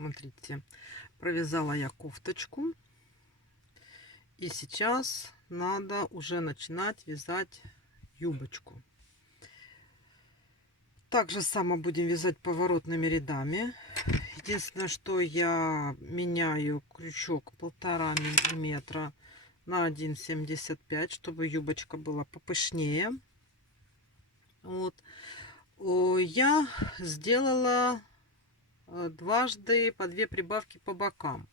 Смотрите, провязала я кофточку. И сейчас надо уже начинать вязать юбочку. Так же само будем вязать поворотными рядами. Единственное, что я меняю крючок 1,5 мм на 1,75, чтобы юбочка была попышнее. Вот. Я сделала дважды по 2 прибавки по бокам.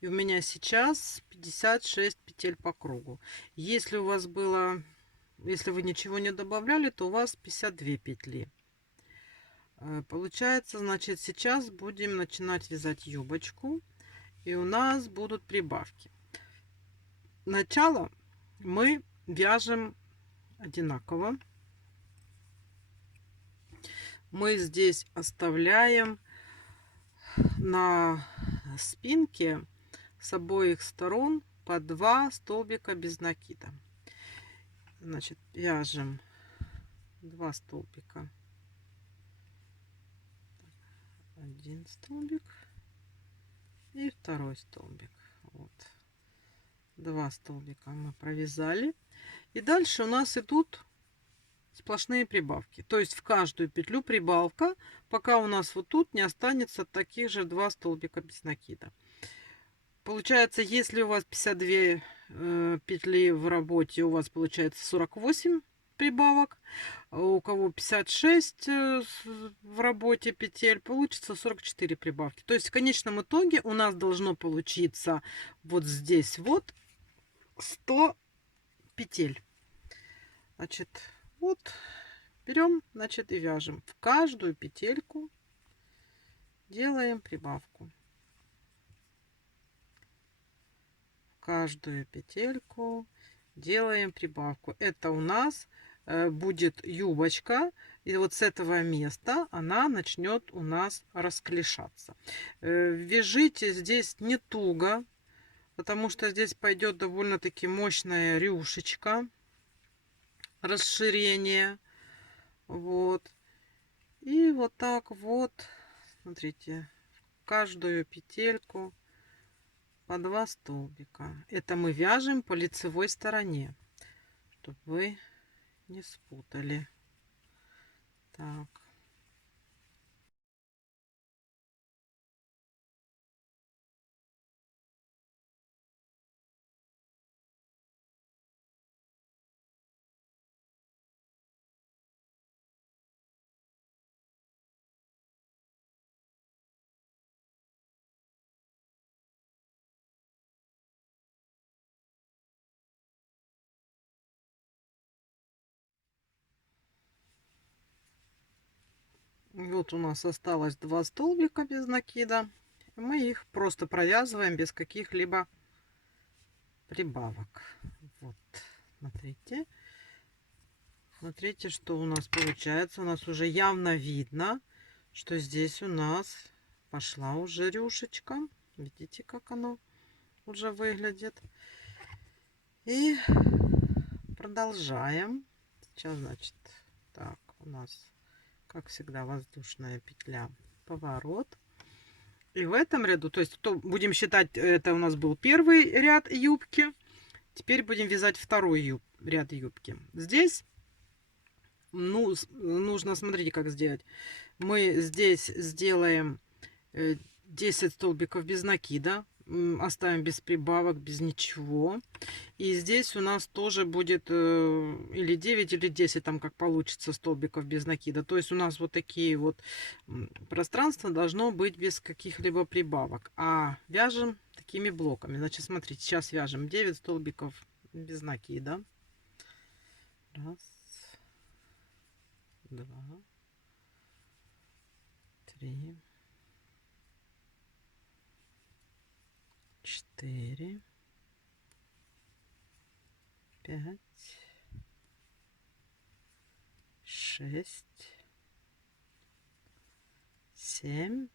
И у меня сейчас 56 петель по кругу. Если у вас было, если вы ничего не добавляли, то у вас 52 петли. Получается, значит, сейчас будем начинать вязать юбочку. И у нас будут прибавки. Начало мы вяжем одинаково. Мы здесь оставляем на спинке с обоих сторон по 2 столбика без накида. Значит, вяжем 2 столбика, 1 столбик и второй столбик. Вот 2 столбика мы провязали, и дальше у нас идут сплошные прибавки, то есть в каждую петлю прибавка, пока у нас вот тут не останется таких же 2 столбика без накида. Получается, если у вас 52 петли в работе, у вас получается 48 прибавок. У кого 56 в работе петель, получится 44 прибавки. То есть в конечном итоге у нас должно получиться вот здесь вот 100 петель. Значит, вот берем, значит, и вяжем. В каждую петельку делаем прибавку. Каждую петельку делаем прибавку. Это у нас будет юбочка, и вот с этого места она начнет у нас расклешаться. Вяжите здесь не туго, потому что здесь пойдет довольно-таки мощная рюшечка, расширение. Вот. И вот так вот, смотрите, каждую петельку по 2 столбика. Это мы вяжем по лицевой стороне, чтобы вы не спутали. Так. Вот у нас осталось 2 столбика без накида. Мы их просто провязываем без каких-либо прибавок. Вот, смотрите. Смотрите, что у нас получается. У нас уже явно видно, что здесь у нас пошла уже рюшечка. Видите, как оно уже выглядит. И продолжаем. Сейчас, значит, так, у нас, как всегда, воздушная петля, поворот. И в этом ряду, то есть, будем считать, это у нас был первый ряд юбки. Теперь будем вязать второй ряд юбки. Здесь нужно, смотрите, как сделать. Мы здесь сделаем 10 столбиков без накида. Оставим без прибавок, без ничего. И здесь у нас тоже будет или 9, или 10, там как получится, столбиков без накида. То есть у нас вот такие вот пространства должно быть без каких-либо прибавок. А вяжем такими блоками. Значит, смотрите, сейчас вяжем 9 столбиков без накида. Раз, два, три, 4, 5, 6, 7,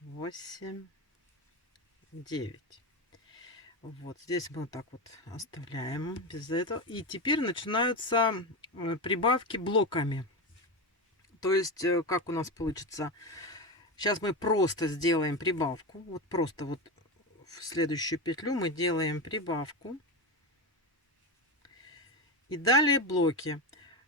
8, 9. Вот здесь мы вот так вот оставляем без этого. И теперь начинаются прибавки блоками. То есть как у нас получится? Сейчас мы просто сделаем прибавку. Вот просто вот в следующую петлю мы делаем прибавку. И далее блоки.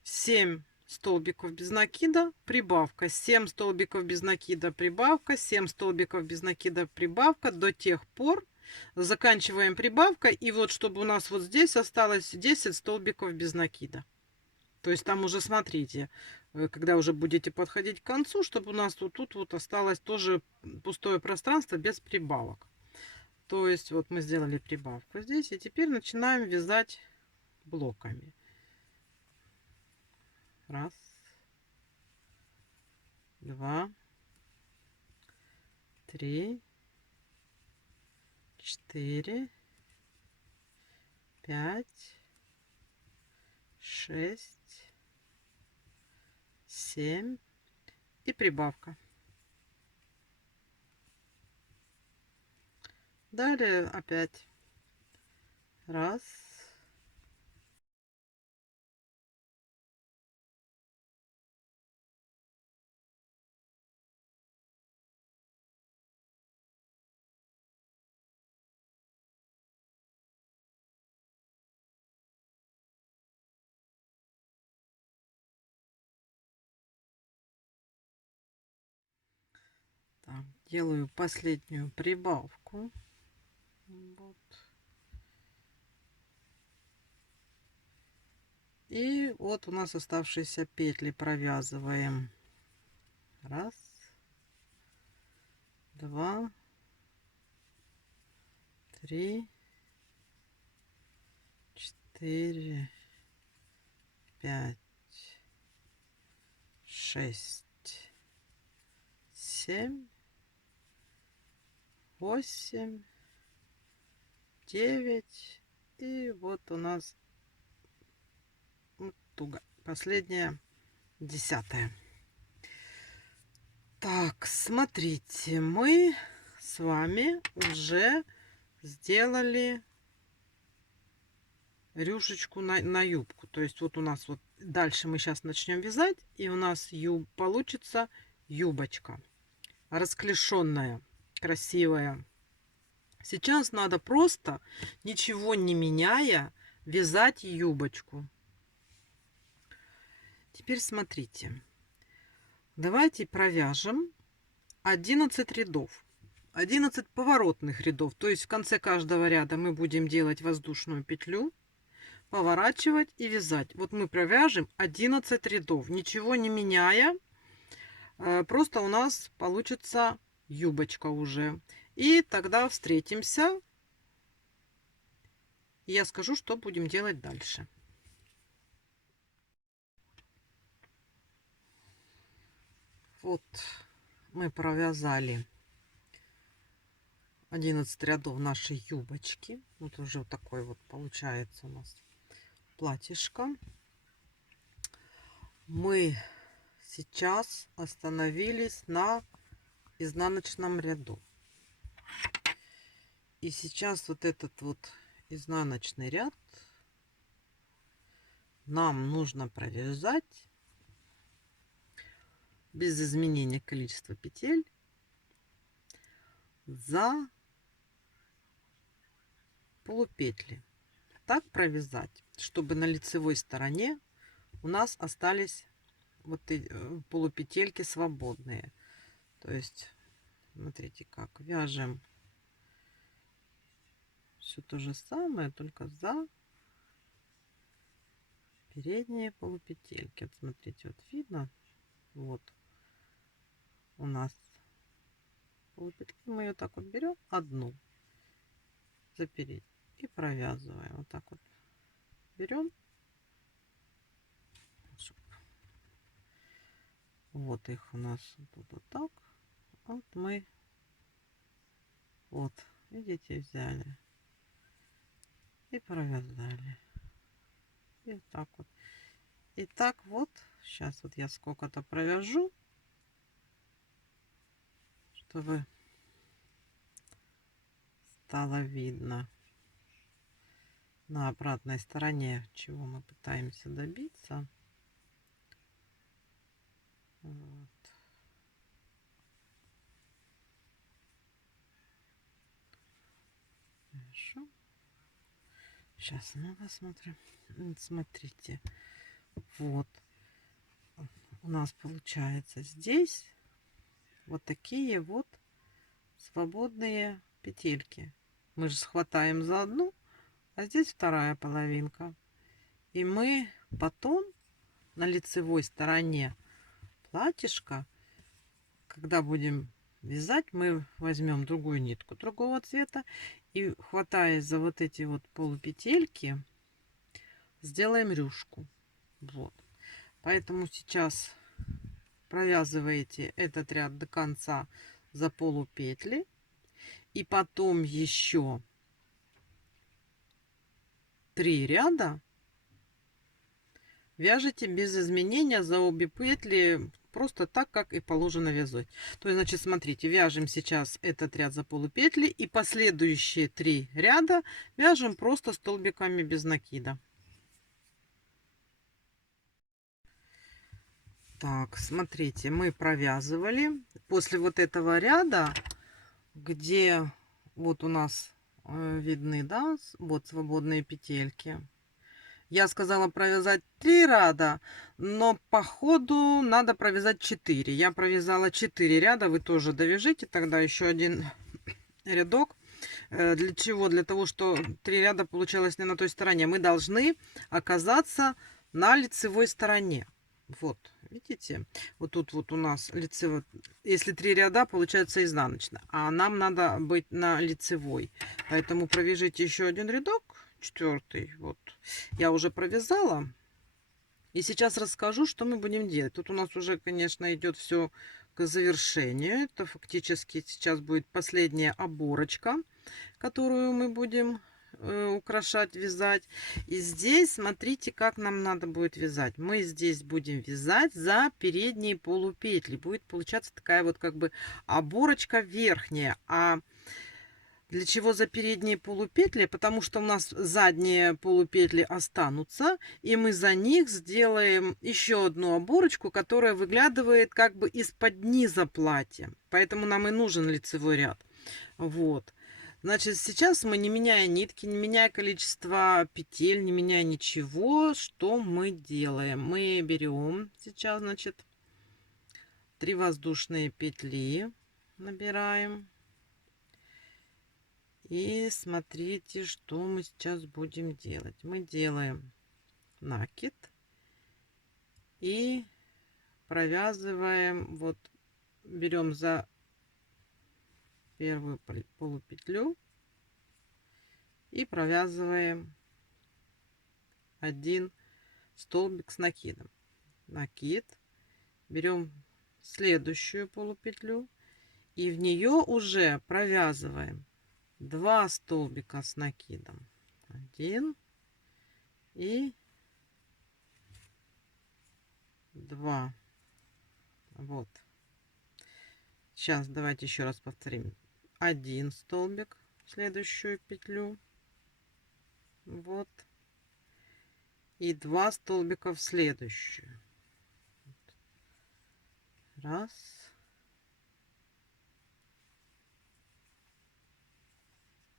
7 столбиков без накида, прибавка. 7 столбиков без накида, прибавка. 7 столбиков без накида, прибавка. До тех пор заканчиваем прибавкой. И вот чтобы у нас вот здесь осталось 10 столбиков без накида. То есть там уже смотрите, когда уже будете подходить к концу, чтобы у нас вот тут вот осталось тоже пустое пространство без прибавок. То есть вот мы сделали прибавку здесь. И теперь начинаем вязать блоками. Раз, два, три, четыре, пять, шесть, семь и прибавка. Далее опять раз, так, делаю последнюю прибавку. Вот. И вот у нас оставшиеся петли провязываем. Раз, два, три, четыре, пять, шесть, семь, восемь, 9. И вот у нас туго. Последняя, 10-я. Так, смотрите, мы с вами уже сделали рюшечку на юбку. То есть вот у нас вот дальше мы сейчас начнем вязать, и у нас получится юбочка расклешенная, красивая. Сейчас надо просто, ничего не меняя, вязать юбочку. Теперь смотрите. Давайте провяжем 11 рядов. 11 поворотных рядов. То есть в конце каждого ряда мы будем делать воздушную петлю, поворачивать и вязать. Вот мы провяжем 11 рядов, ничего не меняя. Просто у нас получится юбочка уже. И тогда встретимся. И я скажу, что будем делать дальше. Вот мы провязали 11 рядов нашей юбочки. Вот уже вот такой вот получается у нас платьишко. Мы сейчас остановились на изнаночном ряду. И сейчас вот этот вот изнаночный ряд нам нужно провязать без изменения количества петель за полупетли. Так провязать, чтобы на лицевой стороне у нас остались вот полупетельки свободные. То есть, смотрите, как вяжем все то же самое, только за передние полупетельки. Вот смотрите, вот видно, вот у нас полупетли, мы ее так вот берем одну за переднюю и провязываем. Вот так вот берем. Вот их у нас тут вот так. Вот мы вот, видите, взяли и провязали. И так вот. И так вот, сейчас вот я сколько-то провяжу, чтобы стало видно на обратной стороне, чего мы пытаемся добиться. Вот. Сейчас мы посмотрим. Смотрите. Вот. У нас получается здесь вот такие вот свободные петельки. Мы же схватаем за одну, а здесь вторая половинка. И мы потом на лицевой стороне платьишка, когда будем вязать, мы возьмем другую нитку другого цвета и, хватаясь за вот эти вот полупетельки, сделаем рюшку. Вот. Поэтому сейчас провязываете этот ряд до конца за полупетли. И потом еще 3 ряда вяжите без изменения за обе петли, просто так, как и положено вязать. То есть, значит, смотрите, вяжем сейчас этот ряд за полупетли, и последующие 3 ряда вяжем просто столбиками без накида. Так, смотрите, мы провязывали. После вот этого ряда, где вот у нас видны, да, вот свободные петельки. Я сказала провязать 3 ряда, но по ходу надо провязать 4. Я провязала 4 ряда, вы тоже довяжите тогда еще один рядок. Для чего? Для того, что 3 ряда получалось не на той стороне. Мы должны оказаться на лицевой стороне. Вот, видите? Вот тут вот у нас лицевой. Если 3 ряда, получается изнаночная. А нам надо быть на лицевой. Поэтому провяжите еще один рядок. 4. Вот. Я уже провязала. И сейчас расскажу, что мы будем делать. Тут у нас уже, конечно, идет все к завершению. Это фактически сейчас будет последняя оборочка, которую мы будем украшать, вязать. И здесь смотрите, как нам надо будет вязать. Мы здесь будем вязать за передние полупетли. Будет получаться такая вот как бы оборочка верхняя. А для чего за передние полупетли? Потому что у нас задние полупетли останутся, и мы за них сделаем еще одну оборочку, которая выглядывает как бы из-под низа платья. Поэтому нам и нужен лицевой ряд. Вот. Значит, сейчас мы, не меняя нитки, не меняя количество петель, не меняя ничего, что мы делаем? Мы берем сейчас, значит, 3 воздушные петли, набираем. И смотрите, что мы сейчас будем делать. Мы делаем накид и провязываем, вот берем за первую полупетлю и провязываем один столбик с накидом. Накид, берем следующую полупетлю и в нее уже провязываем 2 столбика с накидом. 1 и 2. Вот. Сейчас давайте еще раз повторим. 1 столбик в следующую петлю. Вот. И 2 столбика в следующую. Раз.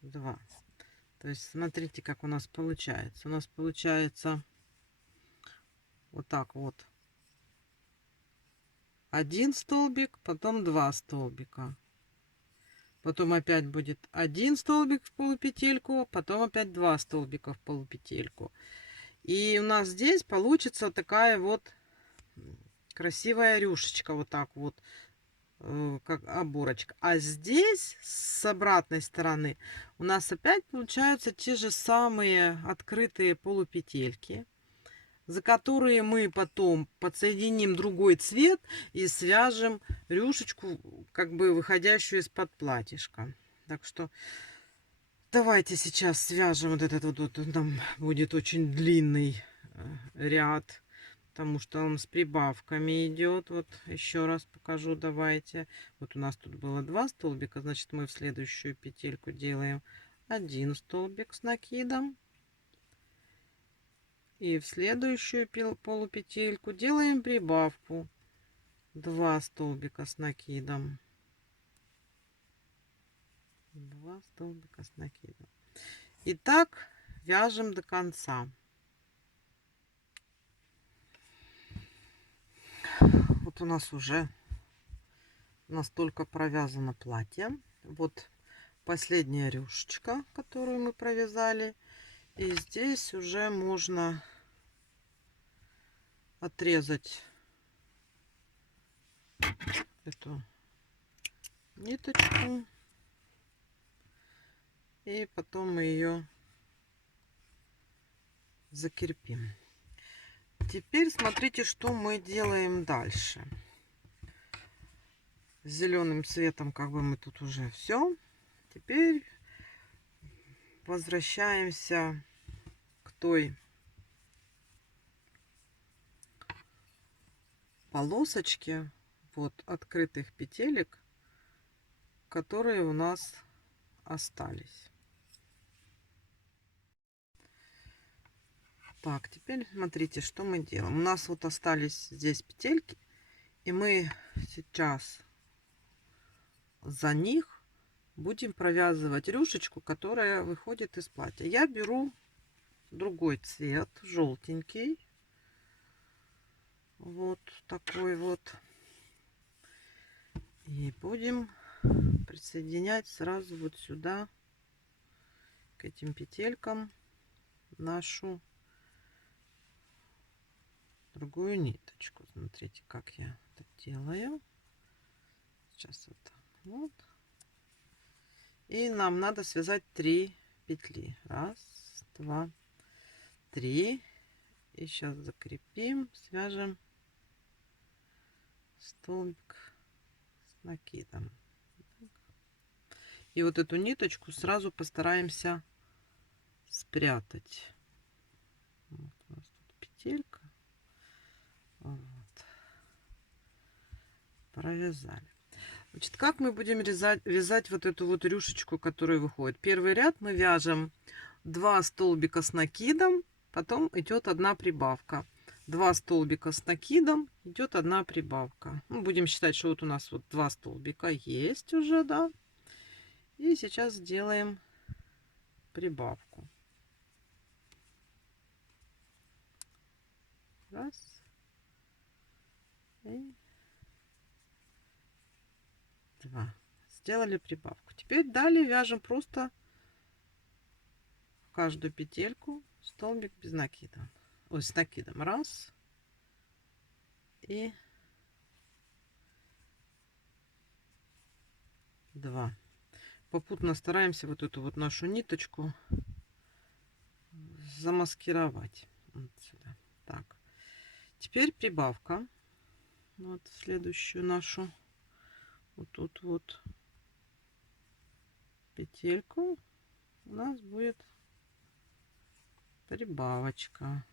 Два. То есть смотрите, как у нас получается. У нас получается вот так вот. 1 столбик, потом 2 столбика. Потом опять будет 1 столбик в полупетельку, потом опять 2 столбика в полупетельку. И у нас здесь получится вот такая вот красивая рюшечка, вот так вот, как оборочка. А здесь с обратной стороны у нас опять получаются те же самые открытые полупетельки, за которые мы потом подсоединим другой цвет и свяжем рюшечку, как бы выходящую из-под платьишка. Так что давайте сейчас свяжем вот этот вот, там будет очень длинный ряд, потому что он с прибавками идет. Вот еще раз покажу, давайте. Вот у нас тут было 2 столбика, значит мы в следующую петельку делаем 1 столбик с накидом. И в следующую полупетельку делаем прибавку 2 столбика с накидом. 2 столбика с накидом. И так вяжем до конца. Вот у нас уже настолько провязано платье. Вот последняя рюшечка, которую мы провязали. И здесь уже можно отрезать эту ниточку. И потом мы ее закрепим. Теперь смотрите, что мы делаем дальше. Зеленым цветом как бы мы тут уже все. Теперь возвращаемся к той полосочке вот открытых петелек, которые у нас остались. Так, теперь смотрите, что мы делаем. У нас вот остались здесь петельки, и мы сейчас за них будем провязывать рюшечку, которая выходит из платья. Я беру другой цвет, желтенький, вот такой вот, и будем присоединять сразу вот сюда к этим петелькам нашу другую ниточку. Смотрите, как я это делаю. Сейчас вот так вот. И нам надо связать 3 петли. Раз, два, 3. И сейчас закрепим, свяжем столбик с накидом. И вот эту ниточку сразу постараемся спрятать. Вот у нас тут петелька. Вот. Провязали. Значит, как мы будем вязать вот эту вот рюшечку, которая выходит? Первый ряд мы вяжем 2 столбика с накидом, потом идет 1 прибавка. 2 столбика с накидом, идет 1 прибавка. Ну, будем считать, что вот у нас вот 2 столбика есть уже, да. И сейчас сделаем прибавку. Раз. И 2. Сделали прибавку. Теперь далее вяжем просто в каждую петельку столбик без накида. Ой, с накидом. Раз. И 2. Попутно стараемся вот эту вот нашу ниточку замаскировать. Вот сюда. Так. Теперь прибавка. Вот следующую нашу. Вот тут вот петельку у нас будет прибавочка.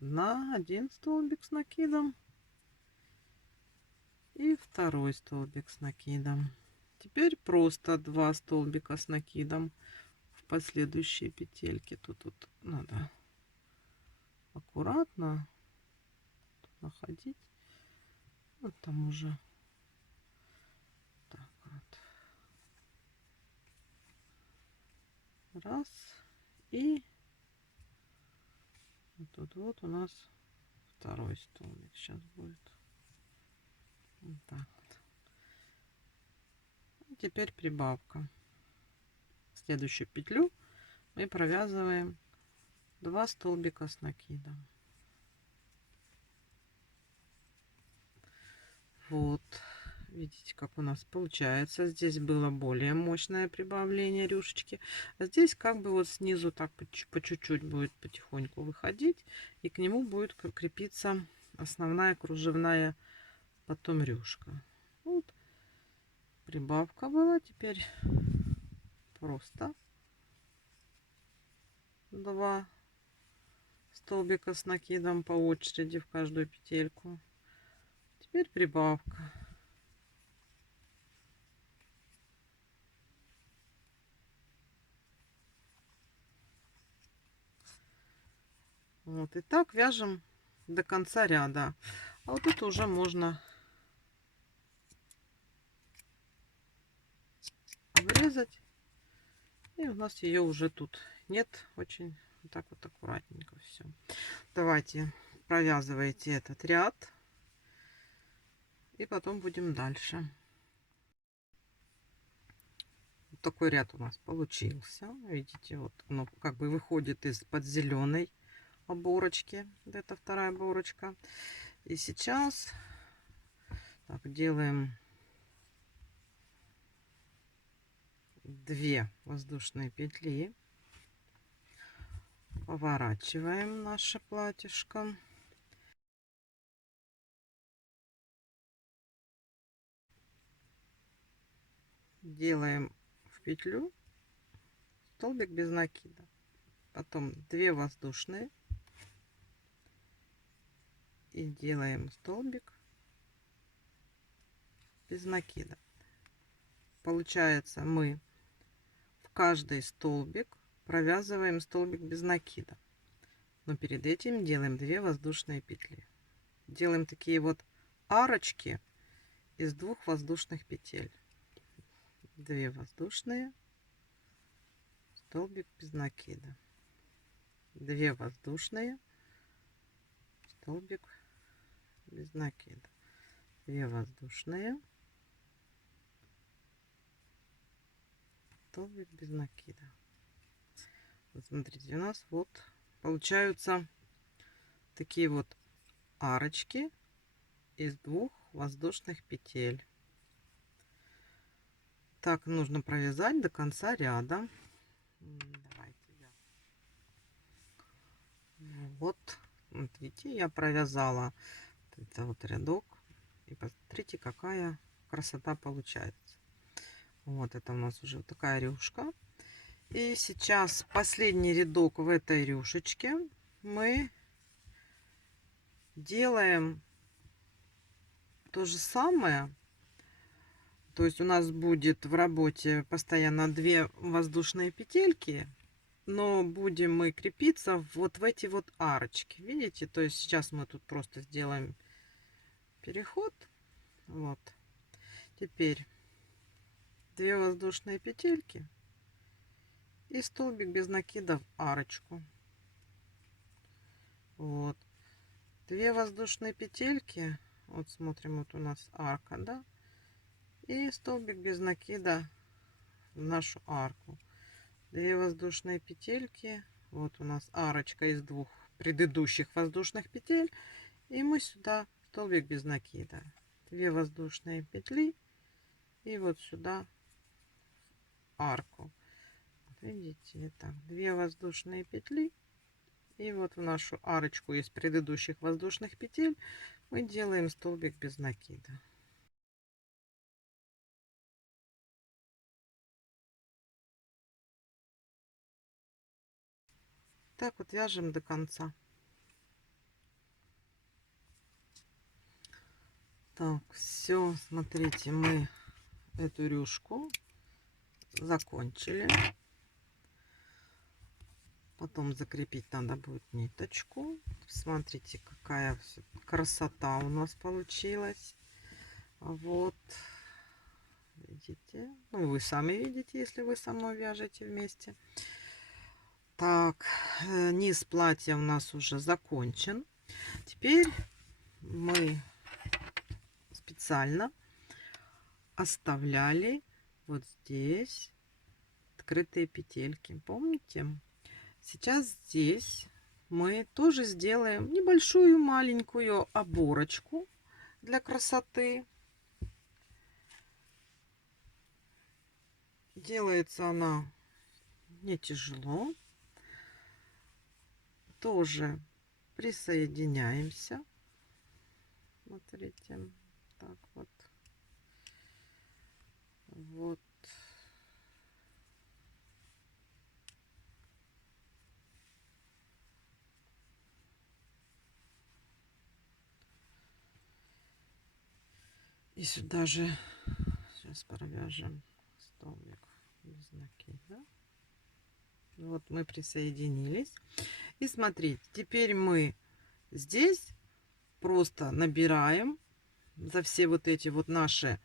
1 столбик с накидом и 2 столбик с накидом. Теперь просто 2 столбика с накидом в последующие петельки. Тут вот надо аккуратно находить. Вот там уже так вот. Раз. И вот тут вот у нас 2 столбик сейчас будет. Вот так вот. И теперь прибавка. Следующую петлю мы провязываем 2 столбика с накидом. Вот, видите, как у нас получается. Здесь было более мощное прибавление рюшечки, а здесь как бы вот снизу так по чуть-чуть будет потихоньку выходить, и к нему будет крепиться основная кружевная потом рюшка. Вот прибавка была, теперь просто 2 столбика с накидом по очереди в каждую петельку. Теперь прибавка. Вот и так вяжем до конца ряда. А вот это уже можно обрезать. И у нас ее уже тут нет. Очень Вот так вот аккуратненько все. Давайте провязывайте этот ряд. И потом будем дальше. Вот такой ряд у нас получился. Видите, вот оно как бы выходит из-под зеленой оборочки. Это вторая оборочка. И сейчас так, делаем 2 воздушные петли. Поворачиваем наше платьишко. Делаем в петлю столбик без накида. Потом 2 воздушные. И делаем столбик без накида. Получается, мы в каждый столбик провязываем столбик без накида. Но перед этим делаем 2 воздушные петли. Делаем такие вот арочки из 2 воздушных петель. 2 воздушные, столбик без накида. 2 воздушные, столбик без накида. 2 воздушные, столбик без накида. Вот смотрите, у нас вот получаются такие вот арочки из 2 воздушных петель. Так нужно провязать до конца ряда. Давайте я. Вот, видите, я провязала это вот рядок. И посмотрите, какая красота получается. Вот это у нас уже вот такая рюшка. И сейчас последний рядок в этой рюшечке мы делаем то же самое. То есть у нас будет в работе постоянно 2 воздушные петельки, но будем мы крепиться вот в эти вот арочки. Видите? То есть сейчас мы тут просто сделаем переход. Вот. Теперь 2 воздушные петельки и столбик без накида в арочку. Вот. 2 воздушные петельки. Вот смотрим, вот у нас арка, да? И столбик без накида в нашу арку. 2 воздушные петельки. Вот у нас арочка из 2 предыдущих воздушных петель. И мы сюда столбик без накида. 2 воздушные петли. И вот сюда арку. Видите, так, 2 воздушные петли. И вот в нашу арочку из предыдущих воздушных петель мы делаем столбик без накида. Так вот вяжем до конца. Так, все, смотрите, мы эту рюшку закончили. Потом закрепить надо будет ниточку. Смотрите, какая красота у нас получилась. Вот, видите? Ну, вы сами видите, если вы со мной вяжете вместе. Так, низ платья у нас уже закончен. Теперь мы специально оставляли вот здесь открытые петельки. Помните? Сейчас здесь мы тоже сделаем небольшую маленькую оборочку для красоты. Делается она не тяжело. Тоже присоединяемся. Смотрите, так вот. Вот. И сюда же сейчас провяжем столбик без накида. Вот мы присоединились. И смотрите, теперь мы здесь просто набираем за все вот эти вот наши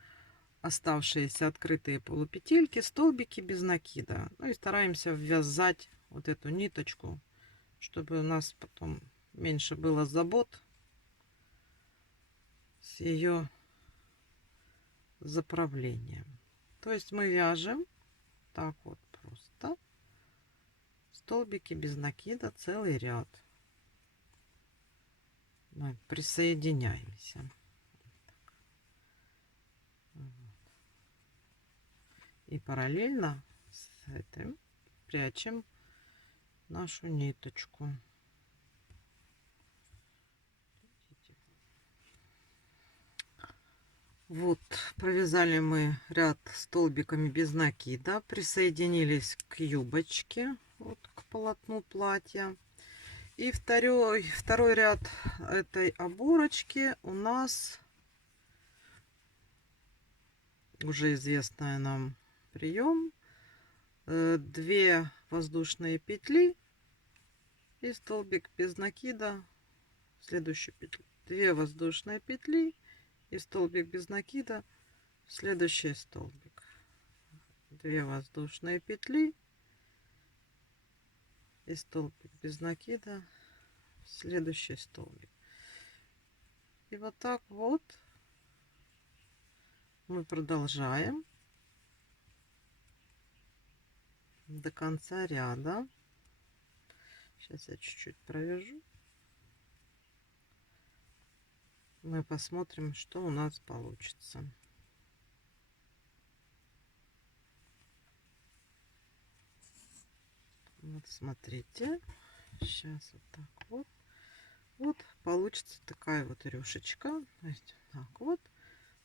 оставшиеся открытые полупетельки столбики без накида. Ну и стараемся ввязать вот эту ниточку чтобы у нас потом меньше было забот с ее заправлением. То есть мы вяжем так вот просто столбики без накида, целый ряд. Мы присоединяемся. И параллельно с этим прячем нашу ниточку. Вот, провязали мы ряд столбиками без накида, присоединились к юбочке, вот к полотну платья. И второй ряд этой оборочки у нас уже известная нам прием. 2 воздушные петли и столбик без накида в следующую петлю. 2 воздушные петли и столбик без накида в следующий столбик. 2 воздушные петли и столбик без накида в следующий столбик. И вот так вот мы продолжаем до конца ряда. Сейчас я чуть-чуть провяжу. Мы посмотрим, что у нас получится. Вот смотрите, сейчас вот так вот. Вот получится такая вот рюшечка. То есть так вот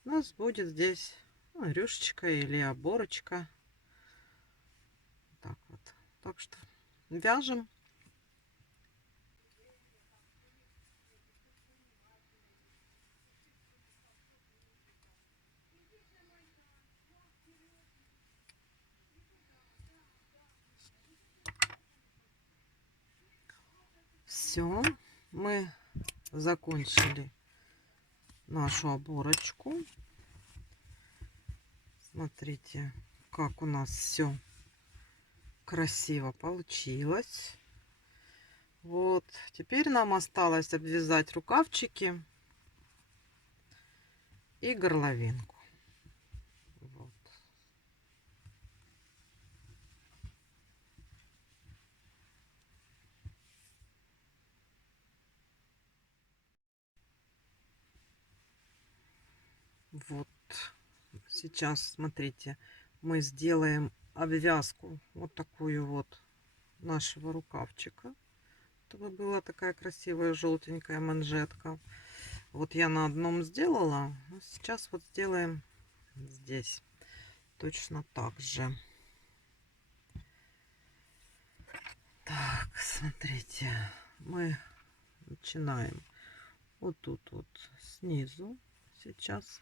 у нас будет здесь, ну, рюшечка или оборочка. Так вот. Так что вяжем. Все, мы закончили нашу оборочку. Смотрите, как у нас все красиво получилось. Вот, теперь нам осталось обвязать рукавчики и горловинку. Вот. Вот. Сейчас, смотрите, мы сделаем обвязку вот такую вот нашего рукавчика, чтобы была такая красивая желтенькая манжетка. Вот я на одном сделала, сейчас вот сделаем здесь точно так же. Так, смотрите, мы начинаем вот тут вот снизу. Сейчас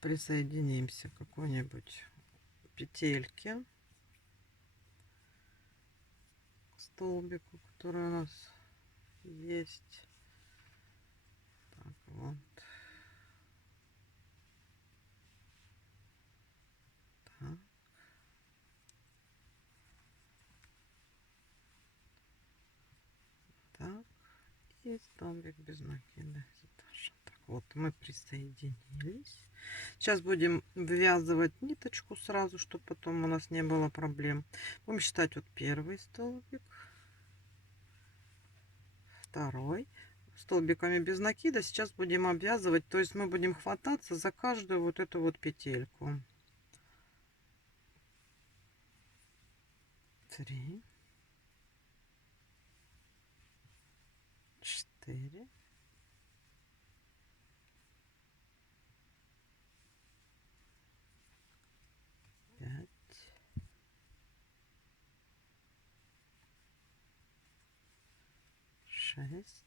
присоединимся к какой-нибудь петельке, к столбику, который у нас есть. Так, вот. Так. Так. И столбик без накида. Так, вот мы присоединились. Сейчас будем вывязывать ниточку сразу, чтобы потом у нас не было проблем. Будем считать вот первый столбик, второй. Столбиками без накида сейчас будем обвязывать, то есть мы будем хвататься за каждую вот эту вот петельку. 3, 4, 5, 6,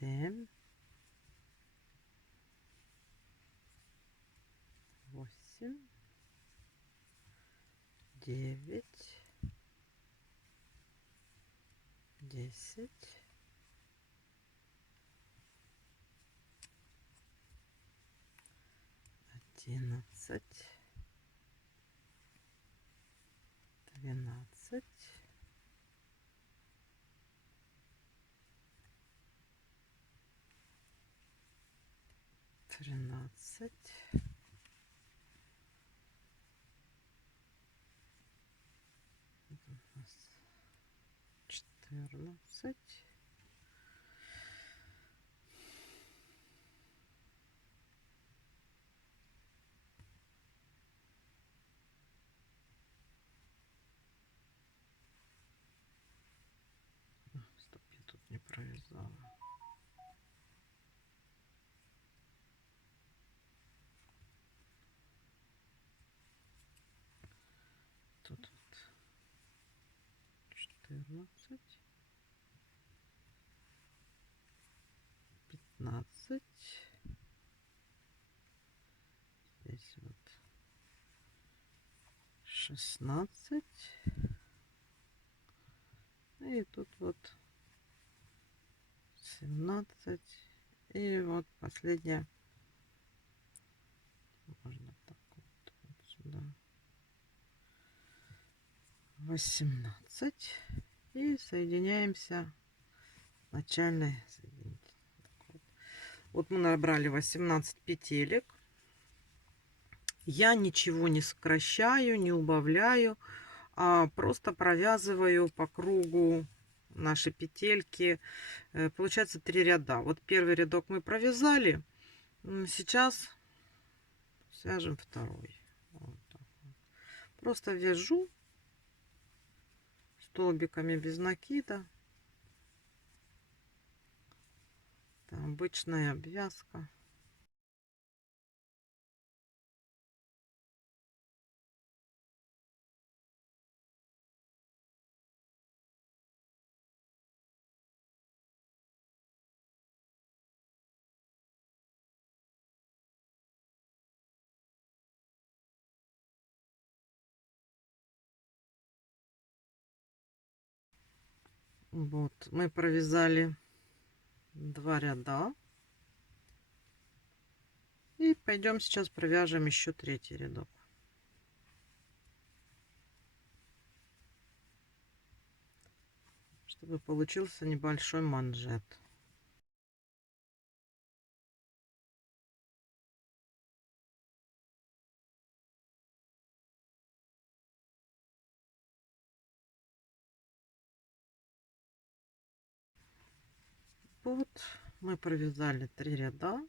7, 8, 9, 10, 11, 12, 13, 14, стоп, я тут не провязала. Тут вот 14, 15, здесь вот 16, и тут вот 17, и вот последняя, можно так вот, вот сюда, 18, и соединяемся начальной. Вот мы набрали 18 петелек. Я ничего не сокращаю, не убавляю, а просто провязываю по кругу наши петельки. Получается 3 ряда. Вот первый рядок мы провязали. Сейчас свяжем второй. Вот так вот. Просто вяжу столбиками без накида. Это обычная обвязка. Вот, мы провязали 2 ряда. И пойдем сейчас провяжем еще третий рядок. Чтобы получился небольшой манжет. Вот мы провязали 3 ряда.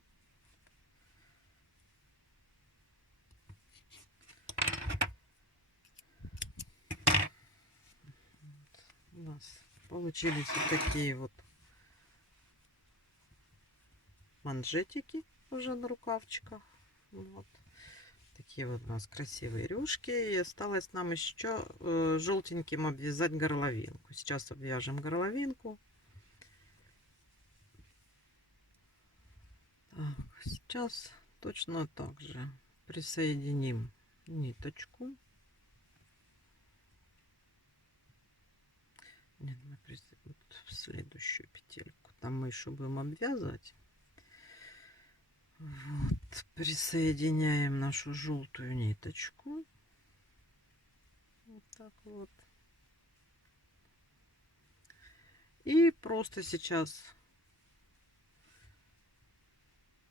У нас получились вот такие вот манжетики уже на рукавчиках. Вот такие вот у нас красивые рюшки. И осталось нам еще желтеньким обвязать горловинку. Сейчас обвяжем горловинку. Так, сейчас точно так же присоединим ниточку. Нет, мы присоединим в следующую петельку. Там мы еще будем обвязывать. Вот, присоединяем нашу желтую ниточку. Вот так вот. И просто сейчас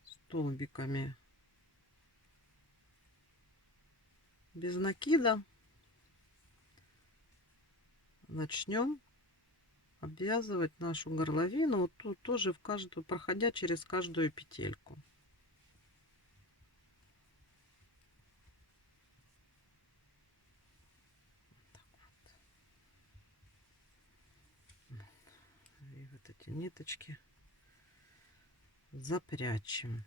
столбиками без накида начнем обвязывать нашу горловину. Вот тут тоже в каждую, проходя через каждую петельку. И вот эти ниточки запрячем.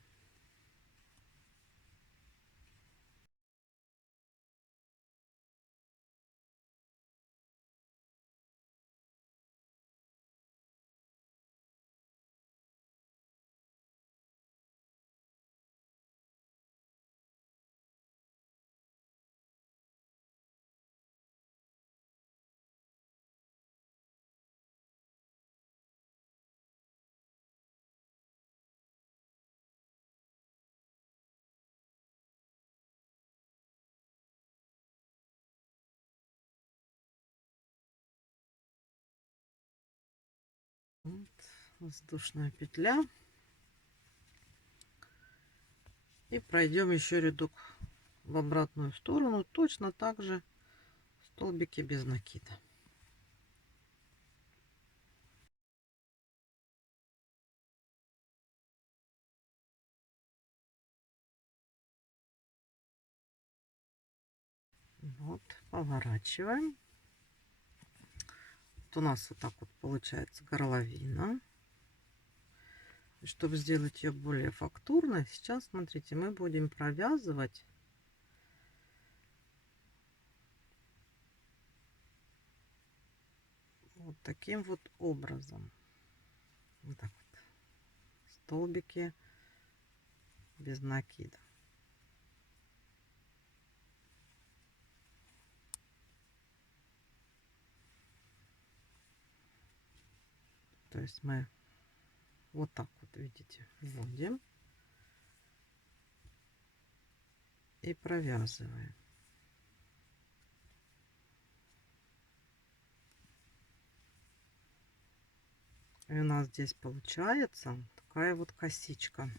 Вот, воздушная петля. И пройдем еще рядок в обратную сторону. Точно так же столбики без накида. Вот, поворачиваем. Вот у нас вот так вот получается горловина. И чтобы сделать ее более фактурной, сейчас, смотрите, мы будем провязывать вот таким вот образом. Вот так вот. Столбики без накида. То есть мы вот так вот, видите, вводим и провязываем. И у нас здесь получается такая вот косичка.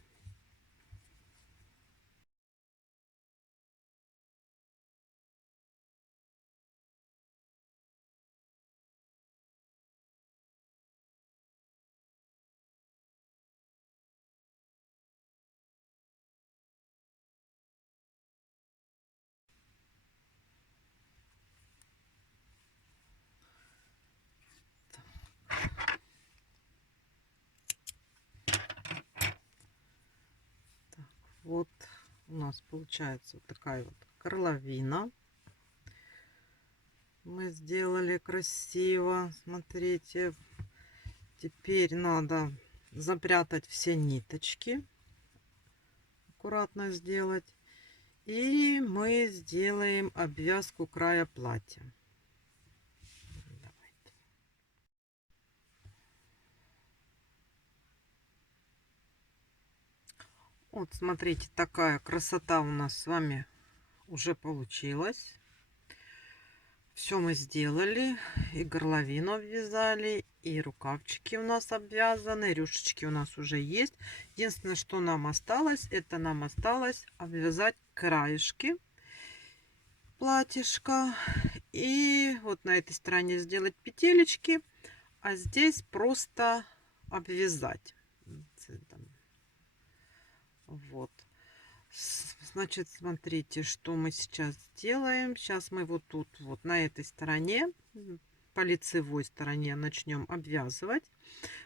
Так, вот у нас получается вот такая вот горловина. Мы сделали красиво. Смотрите, теперь надо запрятать все ниточки. Аккуратно сделать. И мы сделаем обвязку края платья. Давайте. Вот, смотрите, такая красота у нас с вами уже получилась. Все мы сделали. И горловину обвязали, и рукавчики у нас обвязаны, рюшечки у нас уже есть. Единственное, что нам осталось, это нам осталось обвязать краешки платьишка. И вот на этой стороне сделать петелечки, а здесь просто обвязать. Вот. Значит, смотрите, что мы сейчас делаем. Сейчас мы вот тут, вот на этой стороне, по лицевой стороне начнем обвязывать.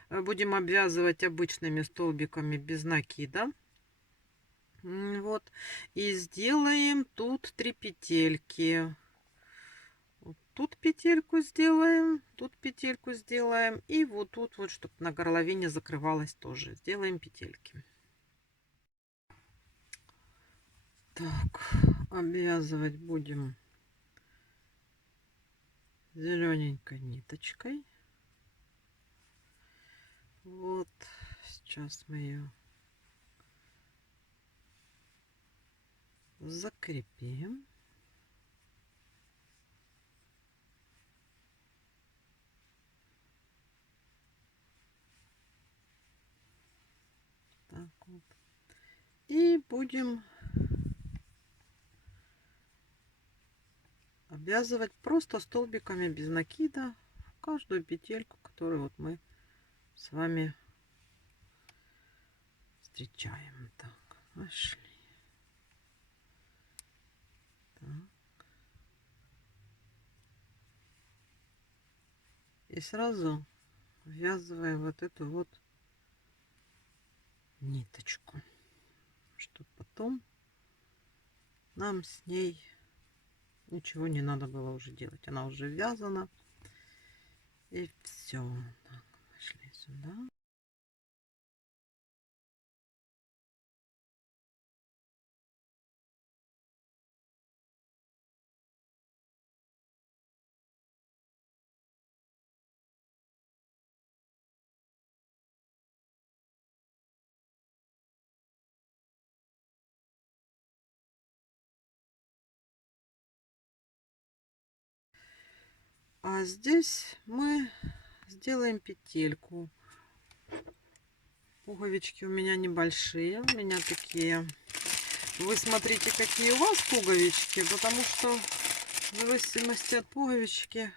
Будем обвязывать обычными столбиками без накида. Вот. И сделаем тут 3 петельки. Вот тут петельку сделаем, тут петельку сделаем. И вот тут вот, чтобы на горловине закрывалось тоже. Сделаем петельки. Так, обвязывать будем зелененькой ниточкой. Вот, сейчас мы ее закрепим. Так вот. И будем обвязывать просто столбиками без накида в каждую петельку, которую вот мы с вами встречаем. Так, нашли. Так. И сразу ввязываем вот эту вот ниточку, чтобы потом нам с ней ничего не надо было уже делать. Она уже вязана. И все. Так, пошли сюда. А здесь мы сделаем петельку. Пуговички у меня небольшие, у меня такие. Вы смотрите, какие у вас пуговички, потому что в зависимости от пуговички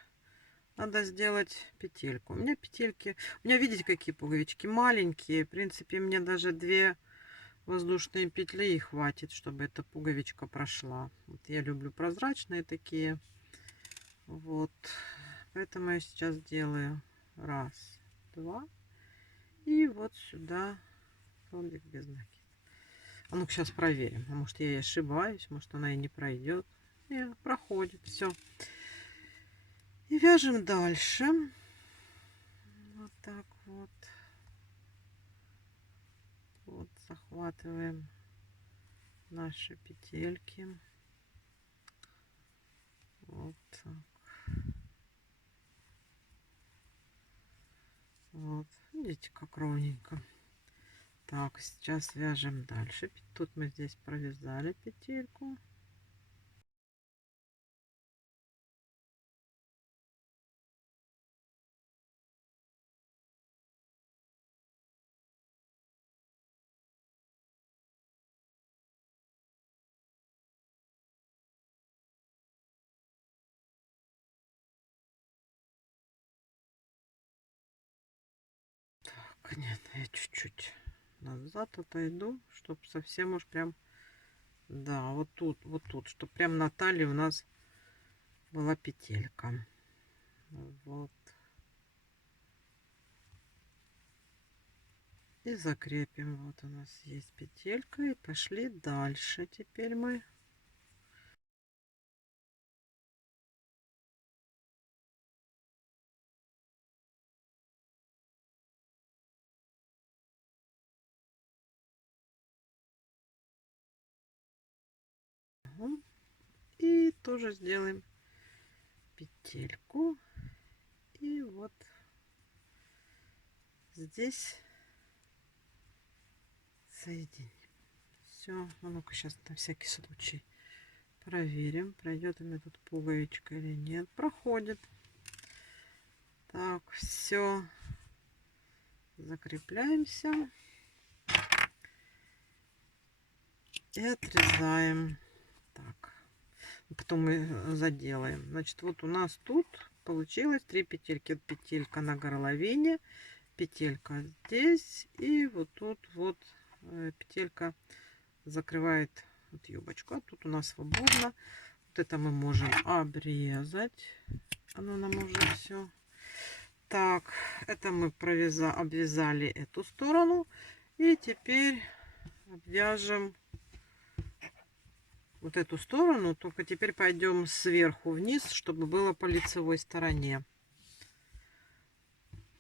надо сделать петельку. У меня петельки, у меня, видите, какие пуговички маленькие. В принципе, мне даже 2 воздушные петли и хватит, чтобы эта пуговичка прошла. Вот я люблю прозрачные такие. Вот. Поэтому я сейчас делаю 1, 2. И вот сюда столбик без накида. А ну-ка сейчас проверим. А может я и ошибаюсь, может она и не пройдет. Нет, проходит. Все. И вяжем дальше. Вот так вот. Вот захватываем наши петельки. Вот так. Вот. Видите, как ровненько. Так, сейчас вяжем дальше. Тут мы здесь провязали петельку. Так, нет, я чуть-чуть назад отойду, чтобы совсем уж прям, да, вот тут, чтобы прям на талии у нас была петелька. Вот. И закрепим. Вот у нас есть петелька. И пошли дальше. Теперь мы. И тоже сделаем петельку. И вот здесь соединим. Все. А ну-ка сейчас на всякий случай проверим, пройдет у меня тут пуговичка или нет. Проходит. Так, все. Закрепляемся. И отрезаем. Так. Потом мы заделаем. Значит, вот у нас тут получилось 3 петельки. Петелька на горловине, петелька здесь и вот тут вот петелька закрывает вот юбочку. А тут у нас свободно. Вот это мы можем обрезать. Оно нам уже все. Так, это мы обвязали эту сторону. И теперь обвяжем вот эту сторону, только теперь пойдем сверху вниз, чтобы было по лицевой стороне.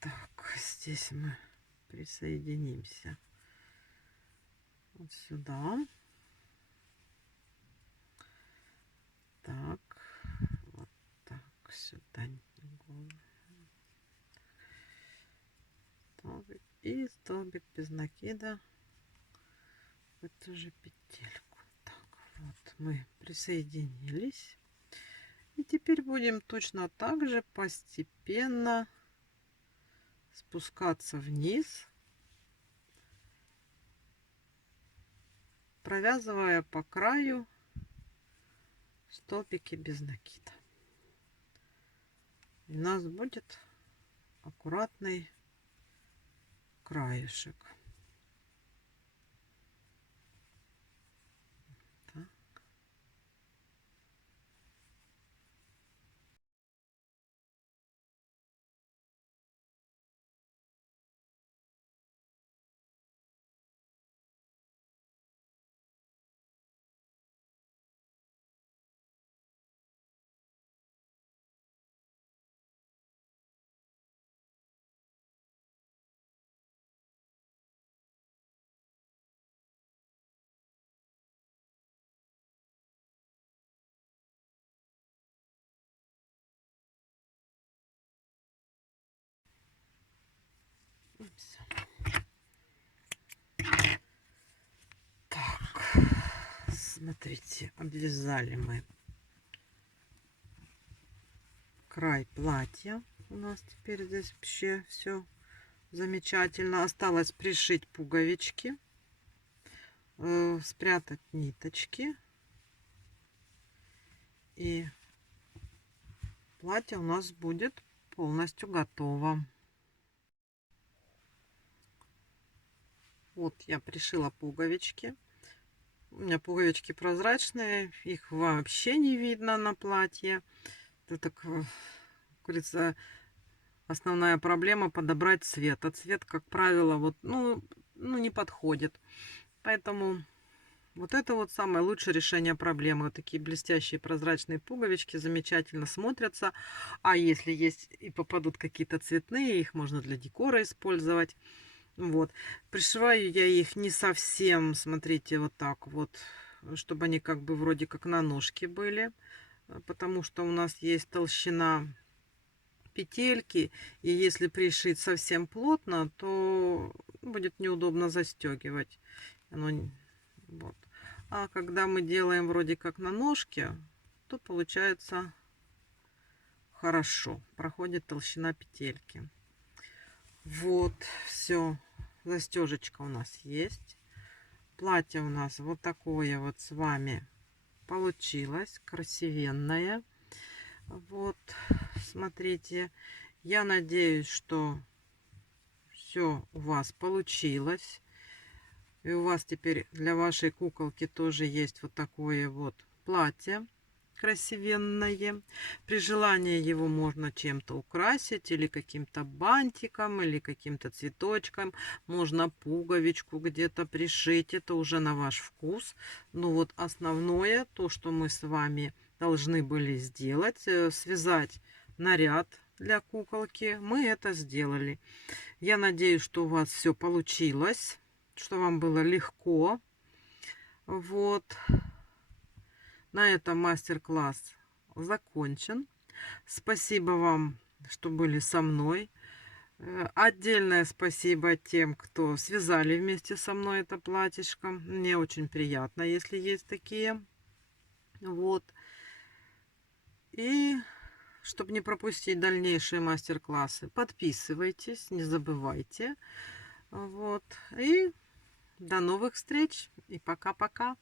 Так, здесь мы присоединимся вот сюда. Так, вот так, сюда. Столбик. И столбик без накида в эту же петельку. Так, вот мы присоединились. И теперь будем точно так же постепенно спускаться вниз, провязывая по краю столбики без накида. И у нас будет аккуратный краешек. Так. Всё. Так, смотрите, обвязали мы край платья. У нас теперь здесь вообще все Замечательно. Осталось пришить пуговички, спрятать ниточки. И платье у нас будет полностью готово. Вот я пришила пуговички. У меня пуговички прозрачные, их вообще не видно на платье. Это так, как говорится, основная проблема подобрать цвет. А цвет, как правило, вот, ну не подходит. Поэтому вот это вот самое лучшее решение проблемы. Вот такие блестящие прозрачные пуговички замечательно смотрятся. А если есть и попадут какие-то цветные, их можно для декора использовать. Вот. Пришиваю я их не совсем, смотрите, вот так вот, чтобы они как бы вроде как на ножке были. Потому что у нас есть толщина петельки. И если пришить совсем плотно, то будет неудобно застегивать. Вот. А когда мы делаем вроде как на ножке, то получается хорошо. Проходит толщина петельки. Вот, все. Застежечка у нас есть. Платье у нас вот такое вот с вами получилось. Красивенное. Вот, смотрите. Я надеюсь, что все у вас получилось. И у вас теперь для вашей куколки тоже есть вот такое вот платье красивенное. При желании его можно чем-то украсить, или каким-то бантиком, или каким-то цветочком. Можно пуговичку где-то пришить. Это уже на ваш вкус. Но вот основное, то, что мы с вами должны были сделать, связать наряд для куколки, мы это сделали. Я надеюсь, что у вас все получилось, что вам было легко. Вот. На этом мастер-класс закончен. Спасибо вам, что были со мной. Отдельное спасибо тем, кто связали вместе со мной это платьишко. Мне очень приятно, если есть такие. Вот. И чтобы не пропустить дальнейшие мастер-классы, подписывайтесь, не забывайте. Вот. И до новых встреч. И пока-пока.